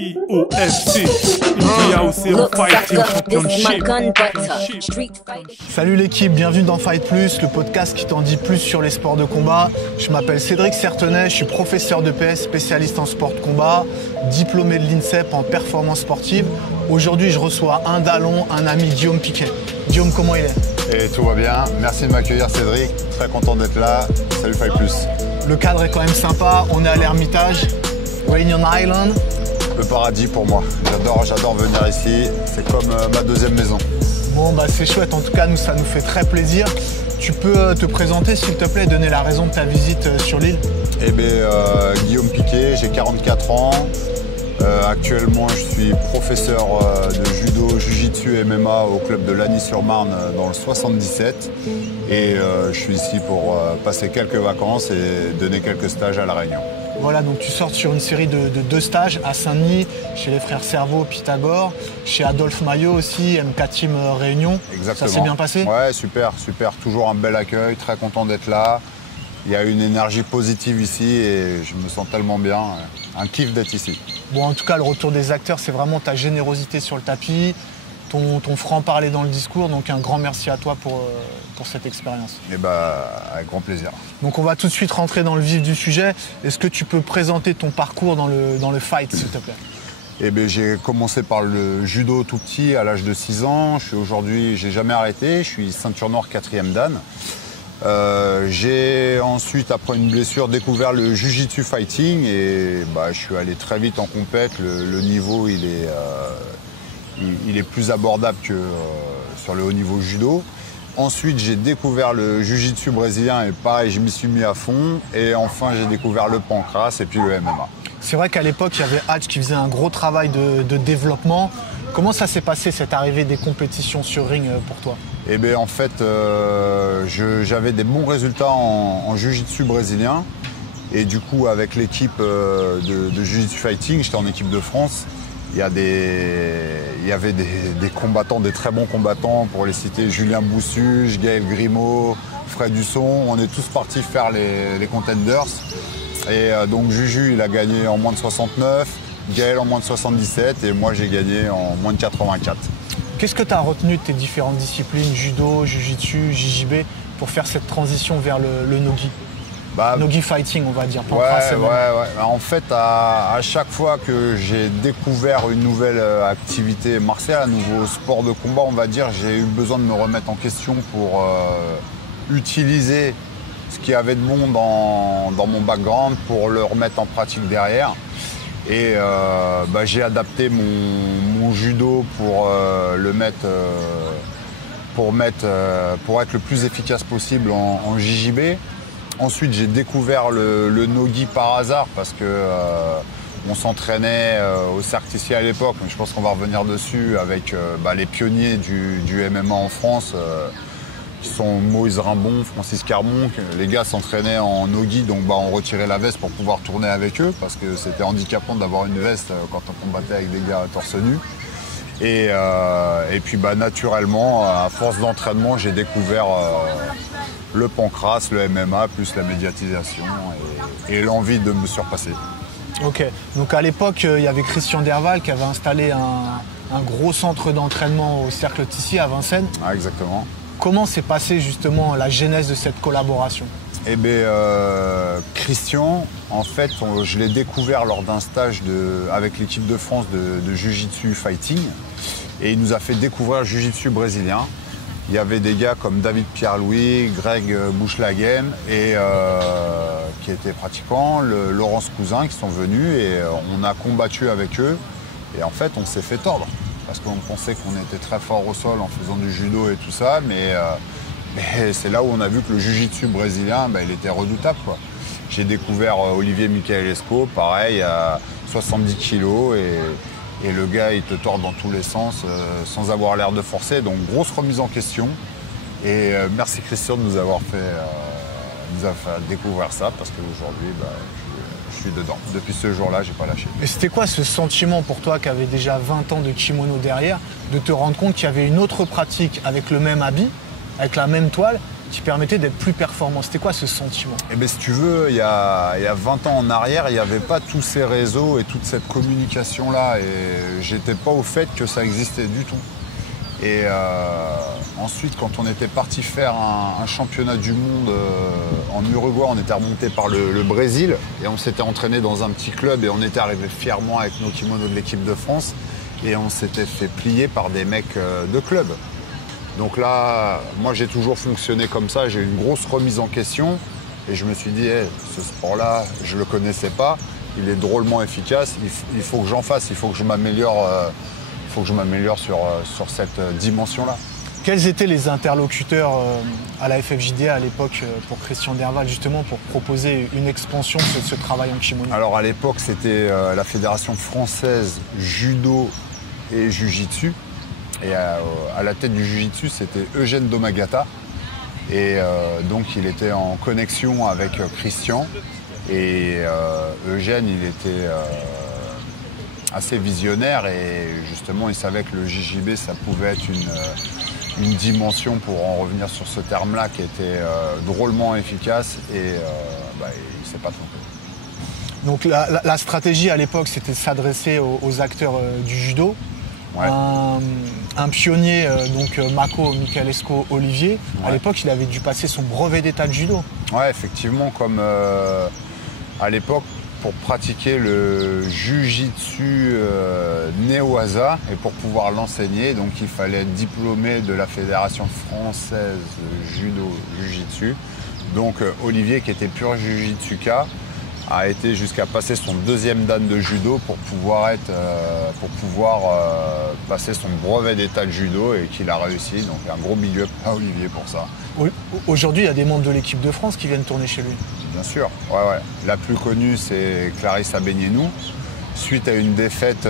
IOFC, India Fighting Championship. Salut l'équipe, bienvenue dans Fight Plus, le podcast qui t'en dit plus sur les sports de combat. Je m'appelle Cédric Certenay, je suis professeur de PS, spécialiste en sport de combat, diplômé de l'INSEP en performance sportive. Aujourd'hui, je reçois un dallon, un ami, Guillaume Piquet. Guillaume, comment il est? Et tout va bien, merci de m'accueillir Cédric, très content d'être là. Salut Fight Plus. Le cadre est quand même sympa, on est à l'Ermitage, Réunion Island. Le paradis pour moi, j'adore venir ici, c'est comme ma deuxième maison. Bon bah c'est chouette, en tout cas nous ça nous fait très plaisir. Tu peux te présenter s'il te plaît, donner la raison de ta visite sur l'île? Eh bien Guillaume Piquet, j'ai 44 ans. Actuellement je suis professeur de judo, jiu-jitsu et MMA au club de Lagny-sur-Marne dans le 77. Et je suis ici pour passer quelques vacances et donner quelques stages à La Réunion. Voilà, donc tu sors sur une série de 2 stages à Saint-Denis, chez les frères Cerveau, Pythagore, chez Adolphe Maillot aussi, MK Team Réunion. Exactement. Ça s'est bien passé? Ouais, super. Toujours un bel accueil, très content d'être là. Il y a une énergie positive ici et je me sens tellement bien. Un kiff d'être ici. Bon, en tout cas, le retour des acteurs, c'est vraiment ta générosité sur le tapis, ton franc-parler dans le discours. Donc un grand merci à toi pour cette expérience. Et avec grand plaisir. Donc on va tout de suite rentrer dans le vif du sujet. Est-ce que tu peux présenter ton parcours dans le fight, s'il te plaît? Eh bien, j'ai commencé par le judo tout petit, à l'âge de 6 ans. J'ai jamais arrêté. Je suis ceinture noire 4e dan. J'ai ensuite, après une blessure, découvert le jiu-jitsu fighting et je suis allé très vite en compète. Le niveau, il est plus abordable que sur le haut niveau judo. Ensuite, j'ai découvert le jiu-jitsu brésilien et pareil, je m'y suis mis à fond. Et enfin, j'ai découvert le pancras et puis le MMA. C'est vrai qu'à l'époque, il y avait Hatch qui faisait un gros travail de développement. Comment ça s'est passé, cette arrivée des compétitions sur ring pour toi? Eh bien, en fait, j'avais des bons résultats en jiu-jitsu brésilien. Et du coup, avec l'équipe de jiu-jitsu fighting, j'étais en équipe de France. Il y avait des combattants, des très bons combattants, pour les citer, Julien Boussuge, Gaël Grimaud, Fred Husson. On est tous partis faire les contenders. Et donc Juju, il a gagné en moins de 69, Gaël en moins de 77 et moi j'ai gagné en moins de 84. Qu'est-ce que tu as retenu de tes différentes disciplines, judo, jiu-jitsu, JJB, pour faire cette transition vers le nogi? Nogi fighting, on va dire. Ouais. En fait, à chaque fois que j'ai découvert une nouvelle activité martiale, un nouveau sport de combat, on va dire, j'ai eu besoin de me remettre en question pour utiliser ce qu'il y avait de bon dans mon background pour le remettre en pratique derrière. Et j'ai adapté mon judo pour être le plus efficace possible en JJB. Ensuite, j'ai découvert le nogi par hasard parce que on s'entraînait au Cercle ici à l'époque, mais je pense qu'on va revenir dessus avec les pionniers du MMA en France, qui sont Moïse Rimbon, Francis Carbon. Les gars s'entraînaient en nogi, donc on retirait la veste pour pouvoir tourner avec eux parce que c'était handicapant d'avoir une veste quand on combattait avec des gars torse nu. Et puis naturellement, à force d'entraînement, j'ai découvert le pancras, le MMA, plus la médiatisation et l'envie de me surpasser. Ok, donc à l'époque, il y avait Christian Derval qui avait installé un gros centre d'entraînement au Cercle Tissier à Vincennes. Ah, exactement. Comment s'est passée justement la genèse de cette collaboration? Eh bien, Christian, en fait, je l'ai découvert lors d'un stage avec l'équipe de France de Jiu-Jitsu Fighting et il nous a fait découvrir le Jiu-Jitsu brésilien. Il y avait des gars comme David Pierre-Louis, Greg Bouchlagen qui étaient pratiquants, Laurence Cousin qui sont venus et on a combattu avec eux. Et en fait, on s'est fait tordre parce qu'on pensait qu'on était très fort au sol en faisant du judo et tout ça. Mais c'est là où on a vu que le jiu-jitsu brésilien, il était redoutable, quoi. J'ai découvert Olivier Michaelesco, pareil, à 70 kilos et le gars, il te tord dans tous les sens sans avoir l'air de forcer. Donc, grosse remise en question. Et merci Christian de nous avoir fait découvrir ça parce qu'aujourd'hui, je suis dedans. Depuis ce jour-là, j'ai pas lâché. Et c'était quoi ce sentiment pour toi qui avait déjà 20 ans de kimono derrière, de te rendre compte qu'il y avait une autre pratique avec le même habit, avec la même toile, qui permettait d'être plus performant. C'était quoi ce sentiment? Eh bien, si tu veux, il y a 20 ans en arrière, il n'y avait pas tous ces réseaux et toute cette communication-là. Et j'étais pas au fait que ça existait du tout. Et ensuite, quand on était parti faire un championnat du monde en Uruguay, on était remonté par le Brésil et on s'était entraîné dans un petit club et on était arrivé fièrement avec nos kimonos de l'équipe de France et on s'était fait plier par des mecs de club. Donc là, moi j'ai toujours fonctionné comme ça, j'ai eu une grosse remise en question et je me suis dit, ce sport-là, je ne le connaissais pas, il est drôlement efficace, il faut que j'en fasse, il faut que je m'améliore sur cette dimension-là. Quels étaient les interlocuteurs à la FFJDA à l'époque pour Christian Derval, justement pour proposer une expansion de ce travail en kimono? Alors à l'époque, c'était la Fédération française judo et jiu-jitsu. Et à la tête du jiu-jitsu, c'était Eugène Domagata. Et donc il était en connexion avec Christian. Et Eugène, il était assez visionnaire et justement il savait que le JJB ça pouvait être une dimension, pour en revenir sur ce terme-là, qui était drôlement efficace et il ne s'est pas trompé. Donc la stratégie à l'époque, c'était de s'adresser aux acteurs du judo. Ouais. Un pionnier, donc Mako Michalesco Olivier, ouais. À l'époque, il avait dû passer son brevet d'état de judo. Ouais, effectivement, comme à l'époque, pour pratiquer le Jiu-Jitsu Neowaza et pour pouvoir l'enseigner, donc il fallait être diplômé de la Fédération française judo Jiu-Jitsu. Donc Olivier, qui était pur Jiu-Jitsuka, a été jusqu'à passer son 2e dan de judo pour pouvoir passer son brevet d'état de judo et qu'il a réussi. Donc un gros big up à Olivier pour ça. Aujourd'hui, il y a des membres de l'équipe de France qui viennent tourner chez lui. Bien sûr, ouais. La plus connue, c'est Clarisse Abenienou. Suite à une défaite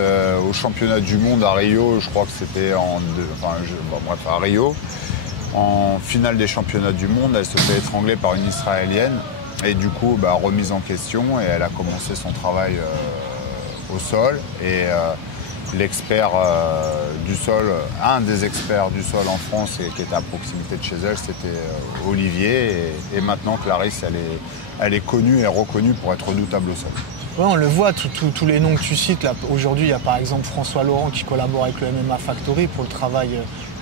au championnat du monde à Rio, je crois que c'était à Rio, en finale des championnats du monde, elle se fait étrangler par une Israélienne. Et du coup, remise en question, et elle a commencé son travail au sol. Et l'expert du sol, un des experts du sol en France et qui était à proximité de chez elle, c'était Olivier. Et maintenant, Clarisse, elle est connue et reconnue pour être redoutable au sol. Ouais, on le voit, tous les noms que tu cites. Aujourd'hui, il y a par exemple François Laurent qui collabore avec le MMA Factory pour le travail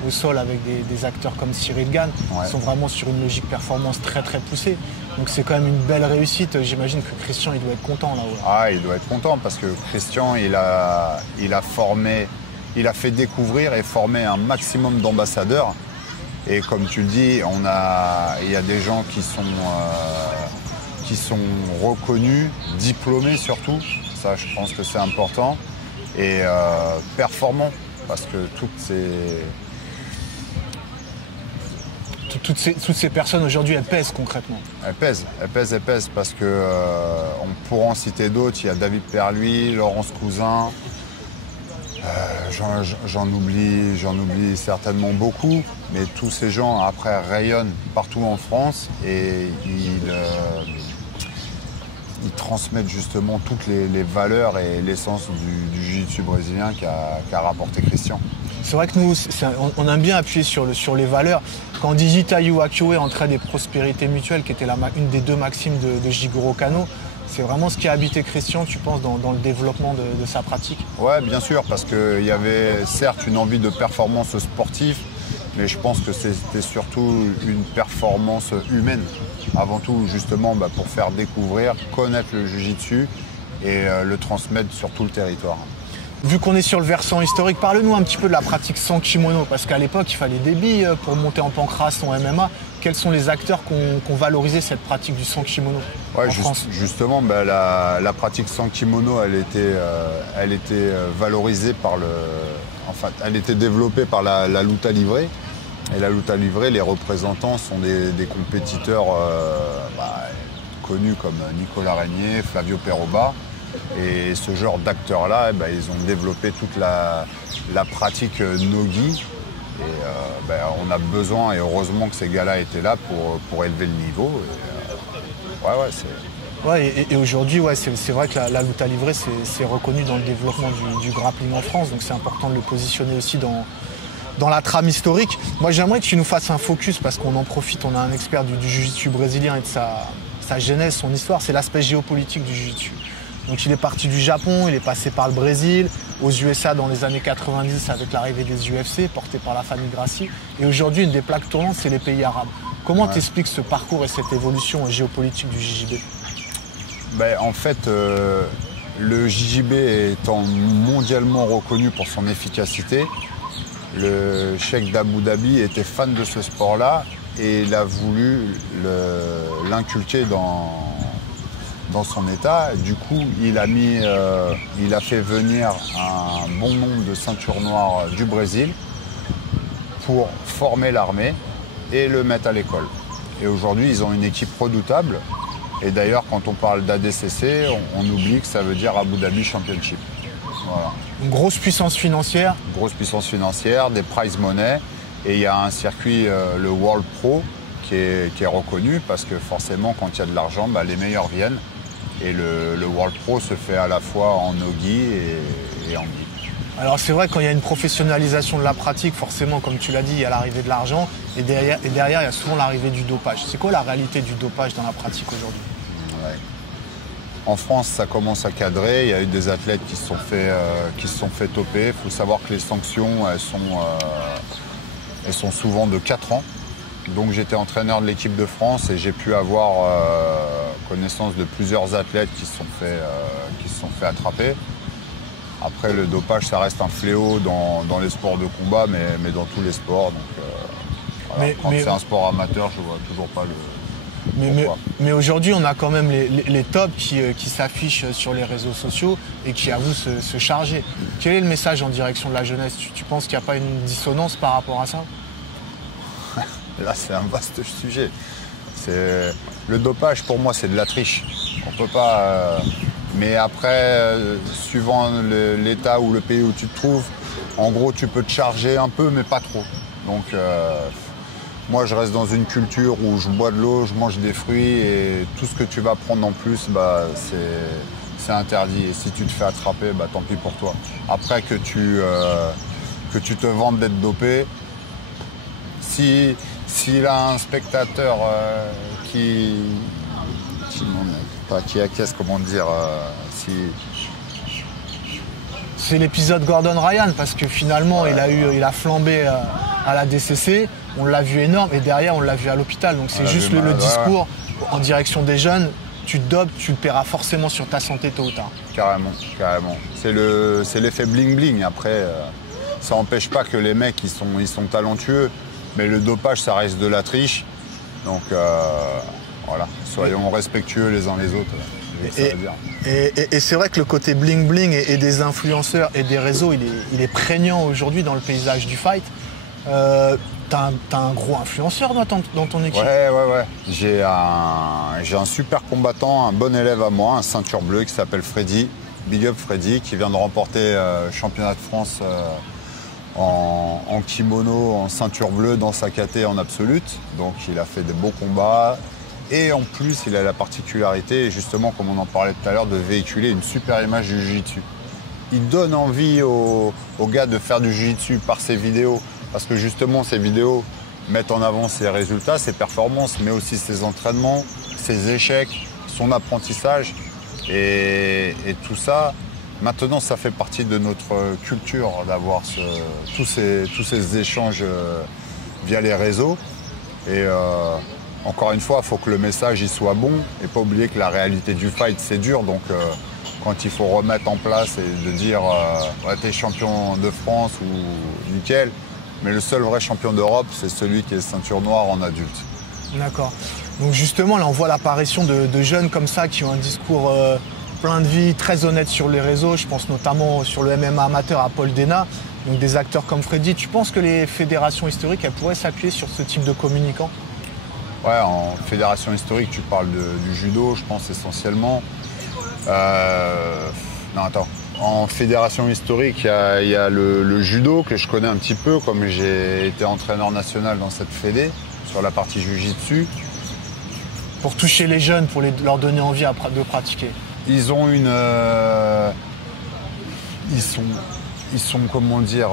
au sol avec des acteurs comme Cyril Gann. Ouais. Ils sont vraiment sur une logique performance très très poussée. Donc c'est quand même une belle réussite. J'imagine que Christian, il doit être content là-haut. Ah, il doit être content parce que Christian, il a fait découvrir et former un maximum d'ambassadeurs. Et comme tu le dis, il y a des gens qui sont reconnus, diplômés surtout. Ça, je pense que c'est important. Et performants, parce que toutes ces personnes aujourd'hui, elles pèsent concrètement. Elles pèsent parce que on pourra en citer d'autres. Il y a David Perluis, Laurence Cousin. J'en oublie certainement beaucoup, mais tous ces gens après rayonnent partout en France et ils transmettent justement toutes les valeurs et l'essence du jiu-jitsu brésilien qu'a rapporté Christian. C'est vrai que nous, on aime bien appuyer sur les valeurs. Quand on dit Jitayu Akioe, entraide et prospérité mutuelle, qui était une des 2 maximes de Jigoro Kano, c'est vraiment ce qui a habité Christian, tu penses, dans le développement de sa pratique? Ouais, bien sûr, parce qu'il y avait certes une envie de performance sportive, mais je pense que c'était surtout une performance humaine. Avant tout, justement, pour faire découvrir, connaître le jiu-jitsu et le transmettre sur tout le territoire. Vu qu'on est sur le versant historique, parle-nous un petit peu de la pratique sans kimono, parce qu'à l'époque, il fallait des billes pour monter en pancrace, en MMA. Quels sont les acteurs qui ont valorisé cette pratique du sans kimono en France? Justement, la pratique sans kimono, elle était valorisée elle était développée par la luta libre. Et la luta libre, les représentants sont des compétiteurs connus comme Nicolas Régnier, Flavio Peroba. Et ce genre d'acteurs-là, ils ont développé toute la pratique nogi. Et on a besoin, et heureusement que ces gars-là étaient là pour élever le niveau. Et aujourd'hui, c'est vrai que la luta libre, c'est reconnu dans le développement du grappling en France. Donc c'est important de le positionner aussi dans la trame historique. Moi, j'aimerais que tu nous fasses un focus, parce qu'on en profite, on a un expert du jiu-jitsu brésilien et de sa genèse, son histoire, c'est l'aspect géopolitique du jiu-jitsu. Donc il est parti du Japon, il est passé par le Brésil, aux USA dans les années 90 avec l'arrivée des UFC, portés par la famille Gracie. Et aujourd'hui, une des plaques tournantes, c'est les pays arabes. Comment t'expliques ce parcours et cette évolution géopolitique du JJB? En fait, le JJB étant mondialement reconnu pour son efficacité, le cheikh d'Abu Dhabi était fan de ce sport-là et il a voulu l'inculquer dans son état. Du coup, il a fait venir un bon nombre de ceintures noires du Brésil pour former l'armée et le mettre à l'école. Et aujourd'hui, ils ont une équipe redoutable. Et d'ailleurs, quand on parle d'ADCC, on oublie que ça veut dire Abu Dhabi Championship. Voilà. Une grosse puissance financière. Grosse puissance financière, des prize money. Et il y a un circuit, le World Pro, qui est reconnu parce que forcément, quand il y a de l'argent, les meilleurs viennent. Et le World Pro se fait à la fois en no-gi et en gi. Alors c'est vrai, quand il y a une professionnalisation de la pratique, forcément, comme tu l'as dit, il y a l'arrivée de l'argent. Et derrière, il y a souvent l'arrivée du dopage. C'est quoi la réalité du dopage dans la pratique aujourd'hui? En France, ça commence à cadrer. Il y a eu des athlètes qui se sont fait toper. Il faut savoir que les sanctions, elles sont souvent de 4 ans. Donc j'étais entraîneur de l'équipe de France et j'ai pu avoir connaissance de plusieurs athlètes qui se sont fait attraper. Après, le dopage, ça reste un fléau dans les sports de combat, mais dans tous les sports. Donc, voilà. Quand c'est un sport amateur, je ne vois toujours pas le... Mais aujourd'hui, on a quand même les tops qui s'affichent sur les réseaux sociaux et qui avouent se charger. Quel est le message en direction de la jeunesse? Tu penses qu'il n'y a pas une dissonance par rapport à ça? Là, c'est un vaste sujet. Le dopage, pour moi, c'est de la triche. On peut pas... Mais après, suivant l'état ou le pays où tu te trouves, en gros, tu peux te charger un peu, mais pas trop. Donc, moi, je reste dans une culture où je bois de l'eau, je mange des fruits et tout ce que tu vas prendre en plus, c'est interdit. Et si tu te fais attraper, tant pis pour toi. Après, que tu te vantes d'être dopé, s'il a un spectateur qui acquiesce, comment dire, C'est l'épisode Gordon Ryan, parce que finalement, il a flambé à la DCC, on l'a vu énorme, et derrière, on l'a vu à l'hôpital. Donc c'est juste le discours en direction des jeunes. Tu te dopes, tu le paieras forcément sur ta santé tôt ou tard. Carrément. C'est l'effet bling-bling. Après, ça n'empêche pas que les mecs, ils sont talentueux, mais le dopage, ça reste de la triche. Donc, voilà, soyons respectueux les uns les autres. Et c'est vrai que le côté bling-bling et des influenceurs et des réseaux, il est prégnant aujourd'hui dans le paysage du fight. T'as un gros influenceur dans ton équipe? Ouais. J'ai un super combattant, un bon élève à moi, un ceinture bleue qui s'appelle Freddy. Big up Freddy, qui vient de remporter le championnat de France en kimono, en ceinture bleue, dans sa caté en absolute. Donc il a fait des beaux combats. Et en plus, il a la particularité, justement, comme on en parlait tout à l'heure, de véhiculer une super image du jiu-jitsu. Il donne envie aux gars de faire du jiu-jitsu par ses vidéos, parce que justement, ces vidéos mettent en avant ses résultats, ses performances, mais aussi ses entraînements, ses échecs, son apprentissage. Et tout ça, maintenant, ça fait partie de notre culture d'avoir tous ces échanges via les réseaux. Et encore une fois, il faut que le message y soit bon et pas oublier que la réalité du fight, c'est dur. Donc, quand il faut remettre en place et de dire ouais, t'es champion de France ou nickel, mais le seul vrai champion d'Europe, c'est celui qui est ceinture noire en adulte. D'accord. Donc justement, là, on voit l'apparition de jeunes comme ça qui ont un discours plein de vie, très honnête sur les réseaux. Je pense notamment sur le MMA amateur à Paul Dena. Donc des acteurs comme Freddy. Tu penses que les fédérations historiques, elles pourraient s'appuyer sur ce type de communicants? Ouais, en fédération historique, tu parles du judo, je pense essentiellement. Non, attends. En fédération historique, il y a le judo que je connais un petit peu, comme j'ai été entraîneur national dans cette fédé, sur la partie jiu-jitsu. Pour toucher les jeunes, pour leur donner envie de pratiquer. Ils ont ils sont, comment dire,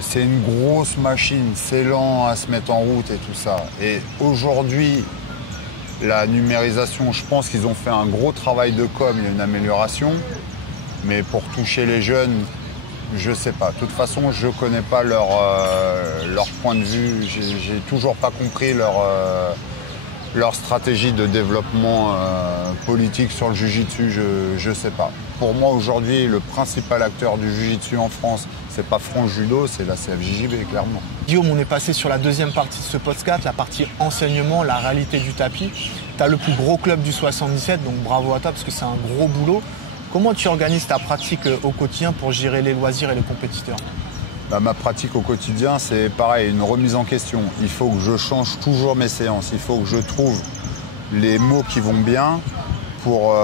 c'est une grosse machine, c'est lent à se mettre en route et tout ça. Et aujourd'hui, la numérisation, je pense qu'ils ont fait un gros travail de com, il y a une amélioration. Mais pour toucher les jeunes, je sais pas. De toute façon, je connais pas leur point de vue. J'ai toujours pas compris leur stratégie de développement politique sur le Jiu-Jitsu, je sais pas. Pour moi, aujourd'hui, le principal acteur du Jiu-Jitsu en France, c'est pas France Judo, c'est la CFJJB, clairement. Guillaume, on est passé sur la deuxième partie de ce podcast, la partie enseignement, la réalité du tapis. Tu as le plus gros club du 77, donc bravo à toi parce que c'est un gros boulot. Comment tu organises ta pratique au quotidien pour gérer les loisirs et les compétiteurs ? Ma pratique au quotidien, c'est pareil, une remise en question. Il faut que je change toujours mes séances. Il faut que je trouve les mots qui vont bien pour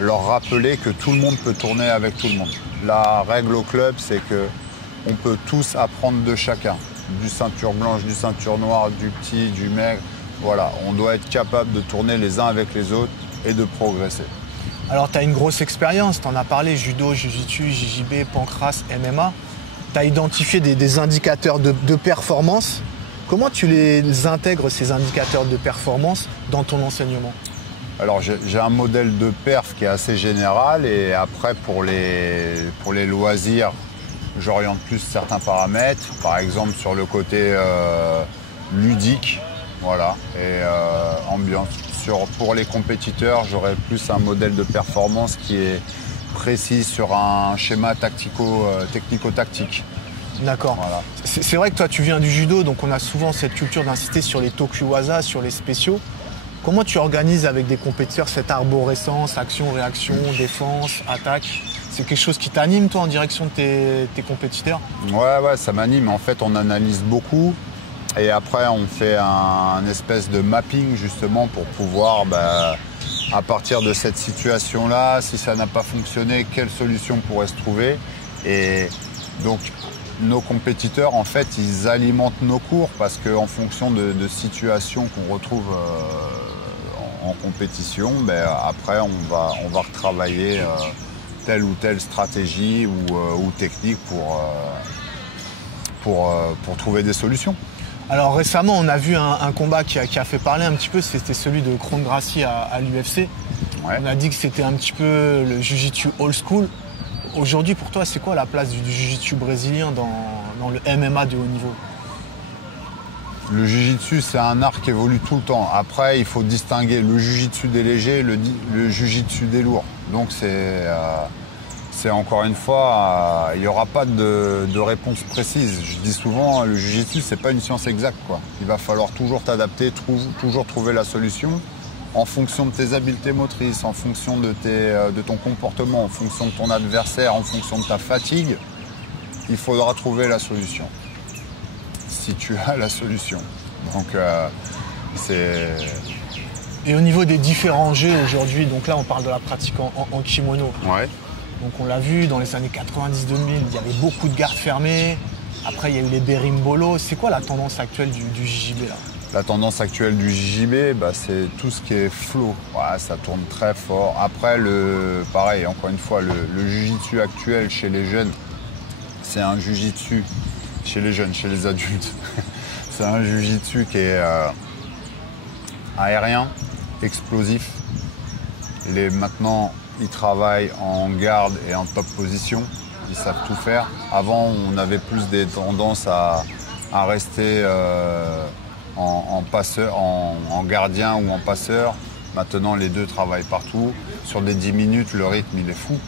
leur rappeler que tout le monde peut tourner avec tout le monde. La règle au club, c'est qu'on peut tous apprendre de chacun. Du ceinture blanche, du ceinture noire, du petit, du maigre. Voilà, on doit être capable de tourner les uns avec les autres et de progresser. Alors, tu as une grosse expérience, tu en as parlé, judo, jiu-jitsu, JJB, pancrace, MMA. Tu as identifié des indicateurs de performance. Comment tu les intègres, ces indicateurs de performance, dans ton enseignement ? Alors, j'ai un modèle de perf qui est assez général et après, pour les loisirs, j'oriente plus certains paramètres. Par exemple, sur le côté ludique, voilà, et ambiance. Pour les compétiteurs, j'aurais plus un modèle de performance qui est précis sur un schéma technico-tactique. D'accord. Voilà. C'est vrai que toi, tu viens du judo, donc on a souvent cette culture d'insister sur les tokuwaza, sur les spéciaux. Comment tu organises avec des compétiteurs cette arborescence, action, réaction, défense, attaque ? C'est quelque chose qui t'anime, toi, en direction de tes compétiteurs ? Ouais, ça m'anime. En fait, on analyse beaucoup. Et après, on fait un espèce de mapping justement pour pouvoir, à partir de cette situation-là, si ça n'a pas fonctionné, quelle solution pourrait se trouver. Et donc, nos compétiteurs, en fait, ils alimentent nos cours parce qu'en fonction de situations qu'on retrouve en compétition, après, on va retravailler telle ou telle stratégie ou technique pour trouver des solutions. Alors récemment, on a vu un combat qui a fait parler un petit peu, c'était celui de Kron Gracie à l'UFC. Ouais. On a dit que c'était un petit peu le jiu-jitsu old school. Aujourd'hui, pour toi, c'est quoi la place du jiu-jitsu brésilien dans le MMA de haut niveau ? Le jiu-jitsu, c'est un art qui évolue tout le temps. Après, il faut distinguer le jiu-jitsu des légers et le jiu-jitsu des lourds. Donc c'est encore une fois, il n'y aura pas de réponse précise. Je dis souvent, le jiu-jitsu, c'est pas une science exacte, quoi. Il va falloir toujours t'adapter, toujours trouver la solution en fonction de tes habiletés motrices, en fonction de ton comportement, en fonction de ton adversaire, en fonction de ta fatigue. Il faudra trouver la solution. Si tu as la solution. Donc, c'est... Et au niveau des différents jeux aujourd'hui, donc là, on parle de la pratique en kimono. Ouais. Donc on l'a vu, dans les années 90-2000, il y avait beaucoup de gardes fermées. Après, il y a eu les berimbolo. C'est quoi la tendance actuelle du JJB là ? La tendance actuelle du JJB, c'est tout ce qui est flow. Ouais, ça tourne très fort. Après, pareil, encore une fois, le jiu-jitsu actuel chez les jeunes, c'est un jiu-jitsu chez les jeunes, chez les adultes. C'est un jiu-jitsu qui est aérien, explosif. Maintenant, ils travaillent en garde et en top position. Ils savent tout faire. Avant, on avait plus des tendances à rester en passeur, en gardien ou en passeur. Maintenant, les deux travaillent partout. Sur des 10 minutes, le rythme, il est fou.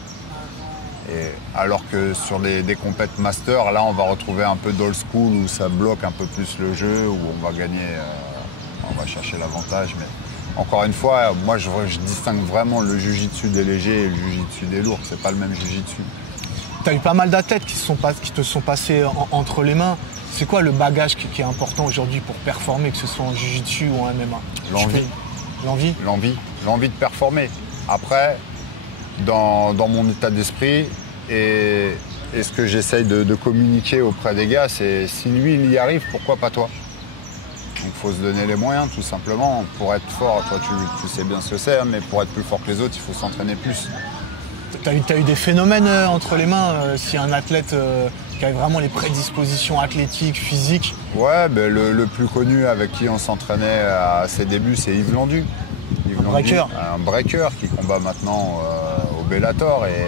Et alors que sur des compètes master, là, on va retrouver un peu d'old school où ça bloque un peu plus le jeu, où on va gagner, on va chercher l'avantage. Mais encore une fois, moi, je distingue vraiment le jiu-jitsu des légers et le jiu-jitsu des lourds. C'est pas le même jiu-jitsu. Tu as eu pas mal d'athlètes qui te sont passés entre les mains. C'est quoi le bagage qui est important aujourd'hui pour performer, que ce soit en jiu-jitsu ou en MMA ? L'envie de performer. Après, dans mon état d'esprit et ce que j'essaye de communiquer auprès des gars, c'est si lui il y arrive, pourquoi pas toi ? Donc il faut se donner les moyens tout simplement. Pour être fort, toi tu sais bien ce que c'est, mais pour être plus fort que les autres, il faut s'entraîner plus. T'as eu des phénomènes entre les mains, si un athlète qui avait vraiment les prédispositions athlétiques, physiques. Ouais, ben le plus connu avec qui on s'entraînait à ses débuts, c'est Yves Landu. Breaker. Un breaker qui combat maintenant au Bellator. Et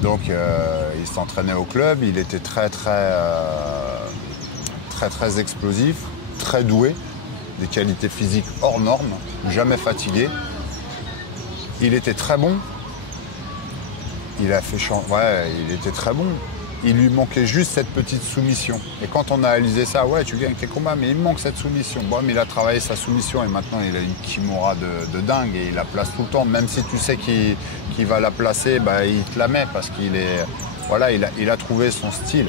donc, il s'entraînait au club. Il était très explosif, très doué, des qualités physiques hors normes, jamais fatigué. Il était très bon. Il était très bon. Il lui manquait juste cette petite soumission. Et quand on a réalisé ça, ouais, tu gagnes tes combats, mais il manque cette soumission. Bon, mais il a travaillé sa soumission et maintenant il a une kimura de dingue et il la place tout le temps. Même si tu sais qu'il va la placer, bah, il te la met parce qu'il est, voilà, il a trouvé son style.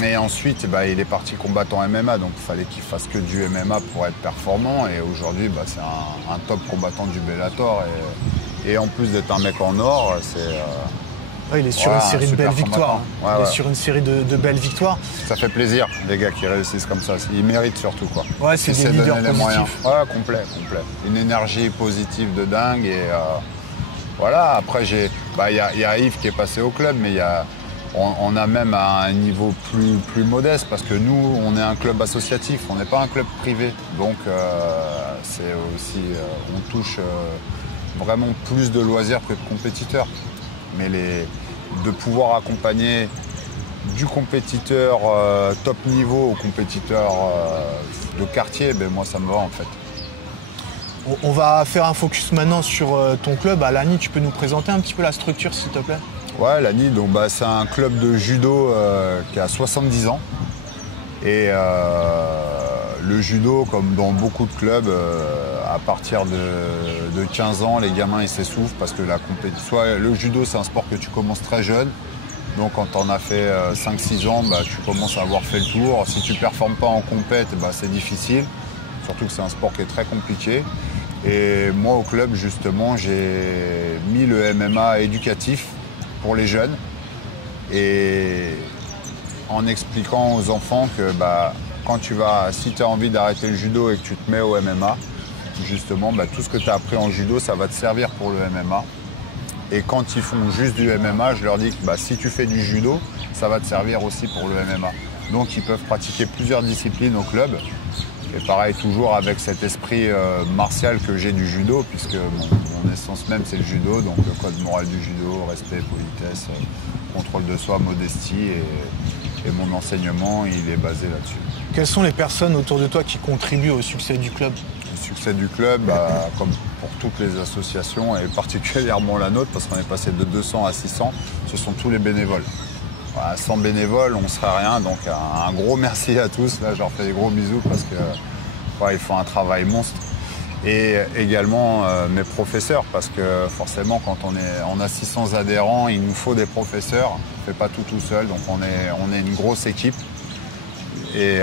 Mais ensuite, bah, il est parti combattre en MMA, donc il fallait qu'il fasse que du MMA pour être performant. Et aujourd'hui, bah, c'est un top combattant du Bellator. Et en plus d'être un mec en or, c'est... Ouais, il est sur une série de belles victoires. Ouais, il est sur une série de belles victoires. Ça fait plaisir, les gars qui réussissent comme ça. Ils méritent surtout, quoi. Ouais, c'est des leaders positifs. Ouais, complet. Une énergie positive de dingue. Et voilà, après, il y a Yves qui est passé au club, mais on a même à un niveau plus modeste parce que nous, on est un club associatif, on n'est pas un club privé. Donc, c'est aussi, on touche vraiment plus de loisirs que de compétiteurs. Mais de pouvoir accompagner du compétiteur top niveau au compétiteur de quartier, ben moi ça me va en fait. On va faire un focus maintenant sur ton club. À Lagny, tu peux nous présenter un petit peu la structure s'il te plaît? Ouais, Lagny, donc c'est un club de judo qui a 70 ans. Et le judo, comme dans beaucoup de clubs, à partir de 15 ans, les gamins ils s'essoufflent parce que le judo c'est un sport que tu commences très jeune. Donc quand tu en as fait 5-6 ans, bah, tu commences à avoir fait le tour. Si tu ne performes pas en compète, bah, c'est difficile. Surtout que c'est un sport qui est très compliqué. Et moi au club justement, j'ai mis le MMA éducatif pour les jeunes. Et en expliquant aux enfants que si tu as envie d'arrêter le judo et que tu te mets au MMA, justement, tout ce que tu as appris en judo, ça va te servir pour le MMA. Et quand ils font juste du MMA, je leur dis que si tu fais du judo, ça va te servir aussi pour le MMA. Donc ils peuvent pratiquer plusieurs disciplines au club. Et pareil, toujours avec cet esprit martial que j'ai du judo, puisque mon essence même c'est le judo, donc le code moral du judo, respect, politesse, contrôle de soi, modestie, et mon enseignement, il est basé là-dessus. Quelles sont les personnes autour de toi qui contribuent au succès du club? Le succès du club, comme pour toutes les associations, et particulièrement la nôtre, parce qu'on est passé de 200 à 600, ce sont tous les bénévoles. Voilà, sans bénévoles, on ne serait rien, donc un gros merci à tous. Là, je leur fais des gros bisous parce qu'ils font un travail monstre. Et également mes professeurs, parce que forcément, quand on a 600 adhérents, il nous faut des professeurs. On ne fait pas tout seul, donc on est une grosse équipe. Et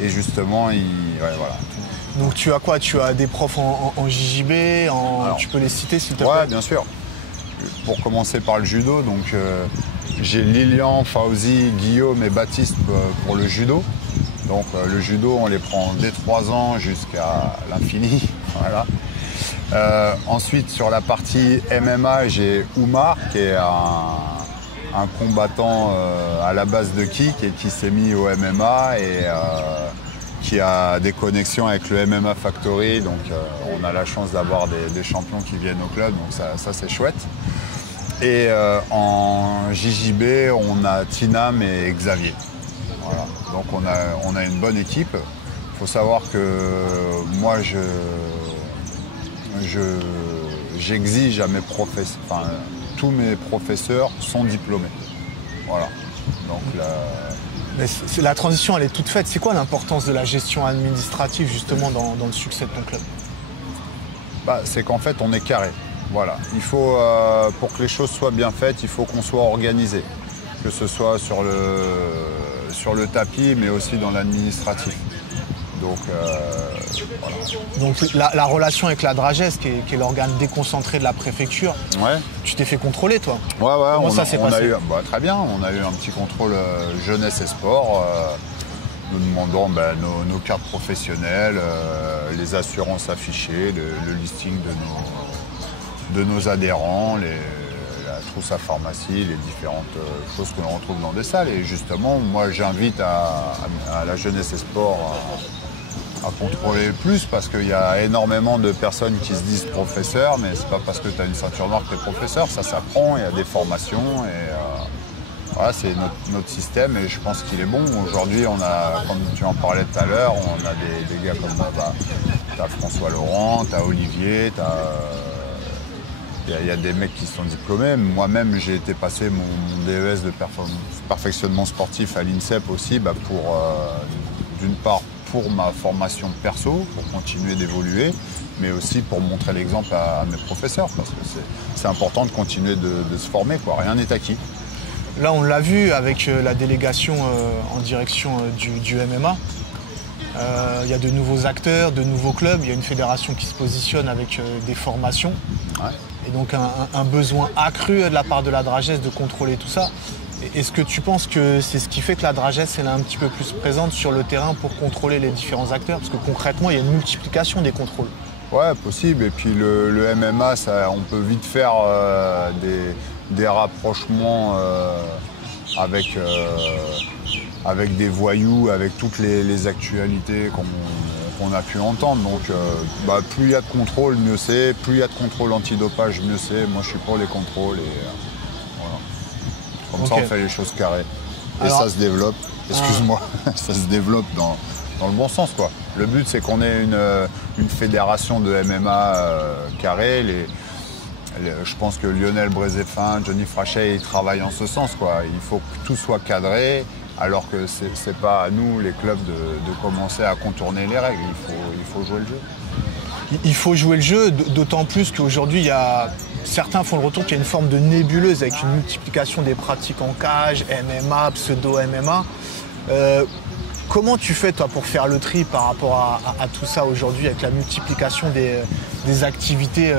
justement, voilà. Donc tu as quoi? Tu as des profs en JJB, tu peux les citer s'il te plaît? Ouais, bien sûr. Pour commencer par le judo, donc j'ai Lilian, Fauzi, Guillaume et Baptiste pour le judo. Donc le judo, on les prend dès 3 ans jusqu'à l'infini. Voilà. Ensuite, sur la partie MMA, j'ai Oumar, qui est un combattant à la base de kick et qui s'est mis au MMA et qui a des connexions avec le MMA Factory. Donc on a la chance d'avoir des champions qui viennent au club, donc ça c'est chouette. Et en JJB, on a Tinam et Xavier. Voilà. Donc on a une bonne équipe. Il faut savoir que moi j'exige à mes professeurs, tous mes professeurs sont diplômés. Voilà. Donc la transition elle est toute faite. C'est quoi l'importance de la gestion administrative justement dans le succès de ton club? C'est qu'en fait on est carré. Voilà. Il faut, pour que les choses soient bien faites, il faut qu'on soit organisé. Que ce soit sur le tapis, mais aussi dans l'administratif. Donc, voilà. Donc la relation avec la Dragesse, qui est l'organe déconcentré de la préfecture, ouais. Tu t'es fait contrôler, toi? Ouais, Comment ça s'est passé? Très bien, on a eu un petit contrôle jeunesse et sport, nous demandant nos cartes professionnelles, les assurances affichées, le listing de nos adhérents, trousse à pharmacie, les différentes choses que l'on retrouve dans des salles. Et justement, moi, j'invite à la jeunesse et sport à contrôler plus parce qu'il y a énormément de personnes qui se disent professeurs, mais c'est pas parce que tu as une ceinture noire que tu es professeur, ça s'apprend, il y a des formations et voilà, c'est notre système et je pense qu'il est bon. Aujourd'hui, on a, comme tu en parlais tout à l'heure, on a des gars comme tu as François Laurent, tu as Olivier, il y a des mecs qui sont diplômés. Moi-même, j'ai été passer mon DES de perfectionnement sportif à l'INSEP aussi pour, d'une part, pour ma formation perso, pour continuer d'évoluer, mais aussi pour montrer l'exemple à mes professeurs, parce que c'est important de continuer de se former, quoi. Rien n'est acquis. Là, on l'a vu avec la délégation en direction du MMA. Il y a de nouveaux acteurs, de nouveaux clubs, il y a une fédération qui se positionne avec des formations. Ouais. Et donc un besoin accru de la part de la Dragesse de contrôler tout ça. Est-ce que tu penses que c'est ce qui fait que la Dragesse est un petit peu plus présente sur le terrain pour contrôler les différents acteurs? Parce que concrètement, il y a une multiplication des contrôles. Ouais, possible. Et puis le MMA, on peut vite faire des rapprochements avec des voyous, avec toutes les actualités qu'on a pu entendre. Donc plus il y a de contrôle, mieux c'est. Plus il y a de contrôle antidopage, mieux c'est. Moi, je suis pour les contrôles. Et, voilà. Comme ça, on fait les choses carrées. Et ça se développe, excuse-moi, ça se développe dans le bon sens, quoi. Le but, c'est qu'on ait une fédération de MMA carrée. Je pense que Lionel Brézéfin, Johnny Frachet, ils travaillent en ce sens, quoi. Il faut que tout soit cadré, alors que c'est pas à nous, les clubs, de commencer à contourner les règles. Il faut jouer le jeu. Il faut jouer le jeu, d'autant plus qu'aujourd'hui, certains font le retour qu'il y a une forme de nébuleuse avec une multiplication des pratiques en cage, MMA, pseudo-MMA. Comment tu fais, toi, pour faire le tri par rapport à tout ça aujourd'hui, avec la multiplication des activités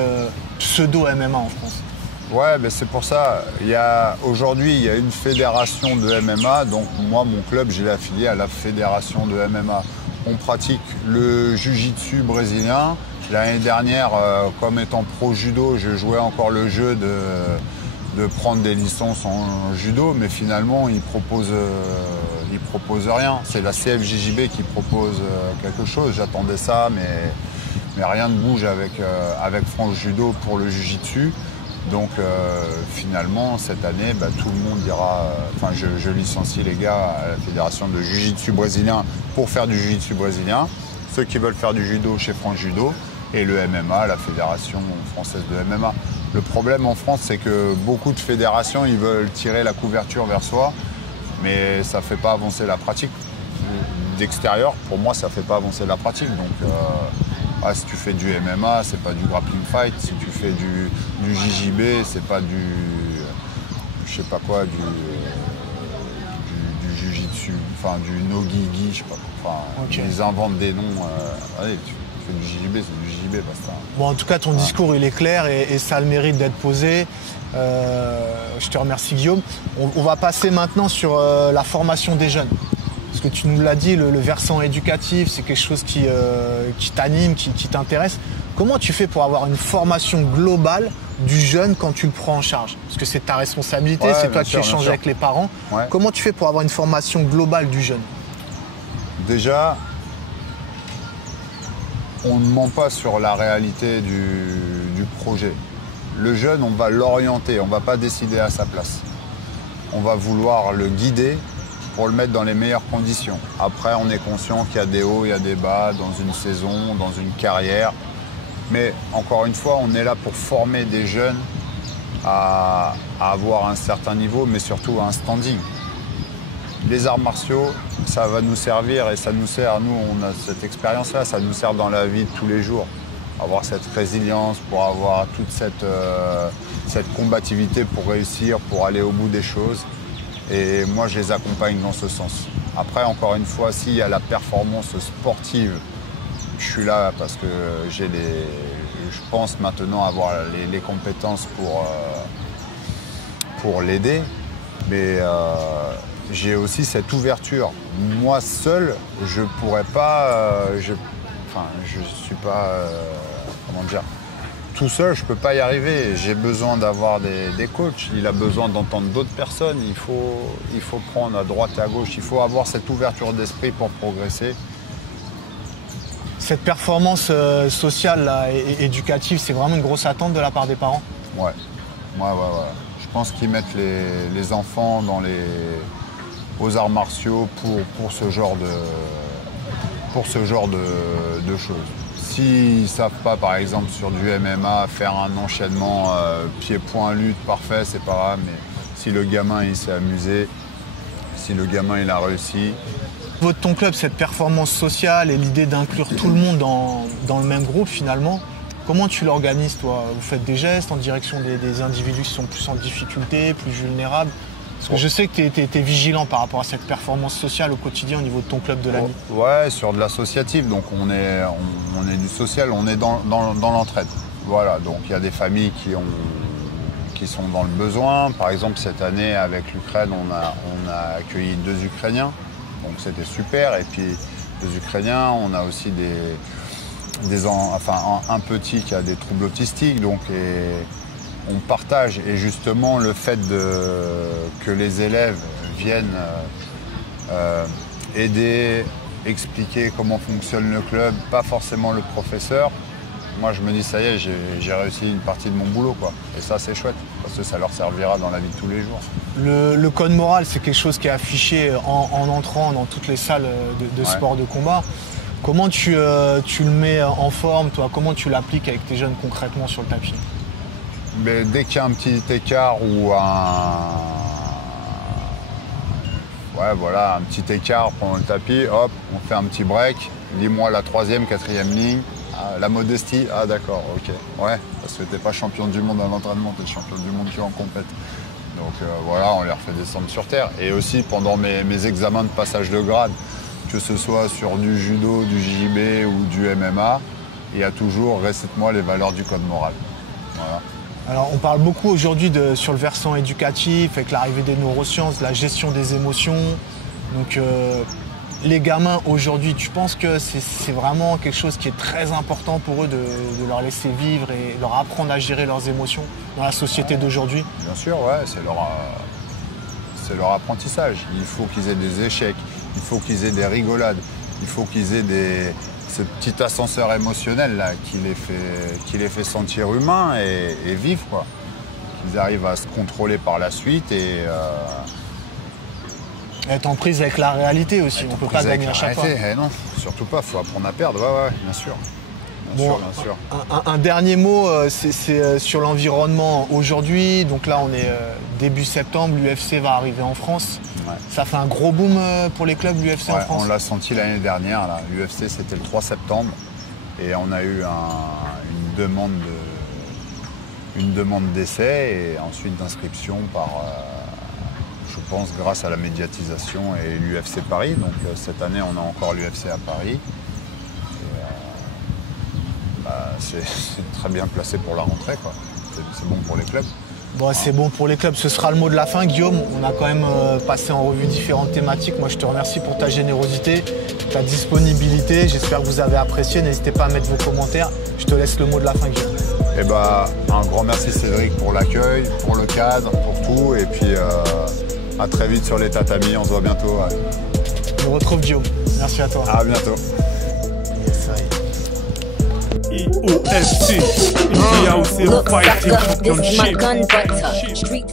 pseudo-MMA en France? Ouais, ben c'est pour ça. Aujourd'hui, il y a une fédération de MMA. Donc, moi, mon club, j'ai affilié à la fédération de MMA. On pratique le jiu-jitsu brésilien. L'année dernière, comme étant pro-judo, je jouais encore le jeu de prendre des licences en judo, mais finalement, ils proposent rien. C'est la CFJJB qui propose quelque chose. J'attendais ça, mais rien ne bouge avec France Judo pour le jiu-jitsu. Donc finalement, cette année, tout le monde dira... je licencie les gars à la fédération de jiu-jitsu brésilien pour faire du jiu-jitsu brésilien. Ceux qui veulent faire du judo chez France Judo. Et le MMA, la fédération française de MMA. Le problème en France, c'est que beaucoup de fédérations, ils veulent tirer la couverture vers soi, mais ça ne fait pas avancer la pratique. D'extérieur, pour moi, ça ne fait pas avancer la pratique. Donc, si tu fais du MMA, c'est pas du grappling fight. Si tu fais du JJB, c'est pas du... je sais pas quoi, du jiu-jitsu, du no-gi-gi, je sais pas quoi. Okay. Ils inventent des noms. Allez, du JJB, c'est du JJB, basta. Bon, en tout cas, ton discours, il est clair et ça a le mérite d'être posé. Je te remercie, Guillaume. On va passer maintenant sur la formation des jeunes. Parce que tu nous l'as dit, le versant éducatif, c'est quelque chose qui t'anime, qui t'intéresse. Comment tu fais pour avoir une formation globale du jeune quand tu le prends en charge? Parce que c'est ta responsabilité, c'est toi qui échanges avec les parents. Ouais. Comment tu fais pour avoir une formation globale du jeune? Déjà, on ne ment pas sur la réalité du projet. Le jeune, on va l'orienter, on ne va pas décider à sa place. On va vouloir le guider pour le mettre dans les meilleures conditions. Après, on est conscient qu'il y a des hauts, il y a des bas dans une saison, dans une carrière. Mais encore une fois, on est là pour former des jeunes à avoir un certain niveau, mais surtout un standing. Les arts martiaux, ça va nous servir et ça nous sert, nous on a cette expérience-là, ça nous sert dans la vie de tous les jours. Avoir cette résilience, pour avoir toute cette combativité pour réussir, pour aller au bout des choses. Et moi je les accompagne dans ce sens. Après, encore une fois, s'il y a la performance sportive, je suis là parce que je pense maintenant avoir les compétences pour l'aider. Mais j'ai aussi cette ouverture. Moi seul, je pourrais pas... je suis pas... comment dire? tout seul, je ne peux pas y arriver. J'ai besoin d'avoir des coachs. Il a besoin d'entendre d'autres personnes. Il faut prendre à droite et à gauche. Il faut avoir cette ouverture d'esprit pour progresser. Cette performance sociale là, et éducative, c'est vraiment une grosse attente de la part des parents? Ouais. Je pense qu'ils mettent les enfants aux arts martiaux pour ce genre de choses. S'ils ne savent pas, par exemple, sur du MMA, faire un enchaînement pied-point, lutte, parfait, c'est pas grave. Mais si le gamin il s'est amusé, si le gamin il a réussi. De ton club, cette performance sociale et l'idée d'inclure tout le monde dans le même groupe, finalement, comment tu l'organises, toi? Vous faites des gestes en direction des individus qui sont plus en difficulté, plus vulnérables? Parce que je sais que tu es vigilant par rapport à cette performance sociale au quotidien au niveau de ton club de l'année. Ouais, sur de l'associatif, donc on est du social, on est dans l'entraide. Voilà, donc il y a des familles qui sont dans le besoin. Par exemple, cette année, avec l'Ukraine, on a accueilli 2 Ukrainiens, donc c'était super. Et puis 2 Ukrainiens, on a aussi un petit qui a des troubles autistiques, donc on partage. Et justement, le fait que les élèves viennent aider, expliquer comment fonctionne le club, pas forcément le professeur, moi je me dis ça y est, j'ai réussi une partie de mon boulot, quoi. Et ça c'est chouette, parce que ça leur servira dans la vie de tous les jours. Le code moral, c'est quelque chose qui est affiché en entrant dans toutes les salles de sport de combat. Comment tu le mets en forme, toi? Comment tu l'appliques avec tes jeunes concrètement sur le tapis? Mais dès qu'il y a un petit écart ou un petit écart pendant le tapis, hop, on fait un petit break. Dis-moi la 3e, 4e ligne. Ah, la modestie, ah d'accord, ok. Ouais, parce que t'es pas champion du monde à l'entraînement, t'es champion du monde qui est en compète. Donc voilà, on les refait descendre sur terre. Et aussi pendant mes examens de passage de grade, que ce soit sur du judo, du JB ou du MMA, il y a toujours, récite-moi les valeurs du code moral. Voilà. Alors on parle beaucoup aujourd'hui sur le versant éducatif, avec l'arrivée des neurosciences, la gestion des émotions. Donc les gamins aujourd'hui, tu penses que c'est vraiment quelque chose qui est très important pour eux de leur laisser vivre et leur apprendre à gérer leurs émotions dans la société d'aujourd'hui? Bien sûr, ouais, c'est leur apprentissage. Il faut qu'ils aient des échecs, il faut qu'ils aient des rigolades, il faut qu'ils aient ce petit ascenseur émotionnel là qui les fait sentir humains et vivre, quoi. Qu'ils arrivent à se contrôler par la suite et être en prise avec la réalité aussi. On ne peut pas gagner à chaque fois. Non, surtout pas, il faut apprendre à perdre, ouais, bien sûr. Bien sûr. Un dernier mot, c'est sur l'environnement aujourd'hui. Donc là, on est début septembre, l'UFC va arriver en France. Ouais. Ça fait un gros boom pour les clubs, l'UFC en France? On l'a senti l'année dernière. L'UFC, c'était le 3 septembre. Et on a eu une demande d'essai et ensuite d'inscription je pense, grâce à la médiatisation et l'UFC Paris. Donc cette année, on a encore l'UFC à Paris. C'est très bien placé pour la rentrée, quoi. C'est bon pour les clubs. Bon, c'est bon pour les clubs. Ce sera le mot de la fin, Guillaume. On a quand même passé en revue différentes thématiques. Moi, je te remercie pour ta générosité, ta disponibilité. J'espère que vous avez apprécié. N'hésitez pas à mettre vos commentaires. Je te laisse le mot de la fin, Guillaume. Un grand merci, Cédric, pour l'accueil, pour le cadre, pour tout. Et puis, à très vite sur les tatamis. On se voit bientôt. Ouais. Je retrouve Guillaume. Merci à toi. À bientôt. EOFC, India Fighting Championship.